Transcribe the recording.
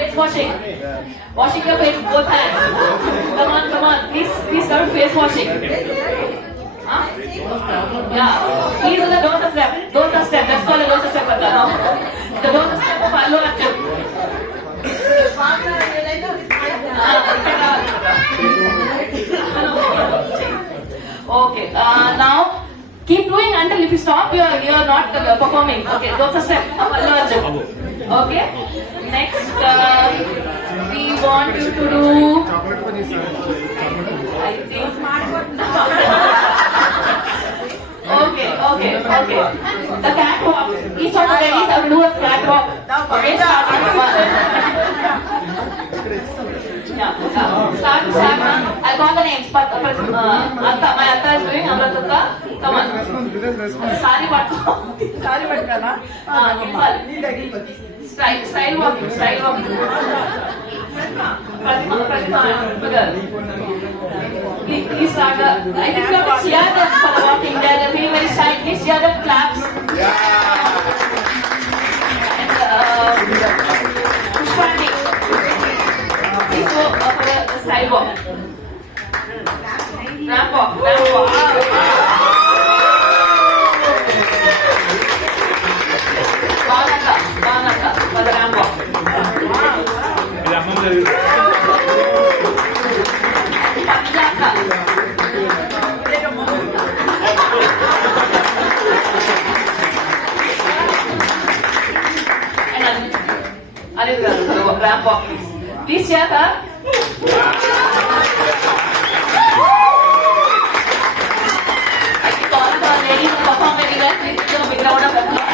Face washing. Washing your face with both hands. Come on. Please start face washing. Huh? Yeah. Please do the don't step. Don't step. That's called a don't step. No. The don't step of allo action. Okay. Now keep doing until if you stop, you are not performing. Okay. Don't step of allo action. Okay. Next, we want you to do. I think. Okay. The catwalk. Each of the ladies have to do a catwalk. Okay, start. Start. I'll call the names. My Atta is doing. Amratutta. Come on. Sari patko. Style walking. Pratima. Please start. I think you have to cheer them for the walking. They are feeling very shy. Please cheer them. Claps. And Pushpani. Please go for the style walk. Ramp walk. Banaka for the ramp walk. Panjaka. And Anil, ramp walk, please. Please cheer her. I think all the ladies who perform very well. Please give them a big round of applause.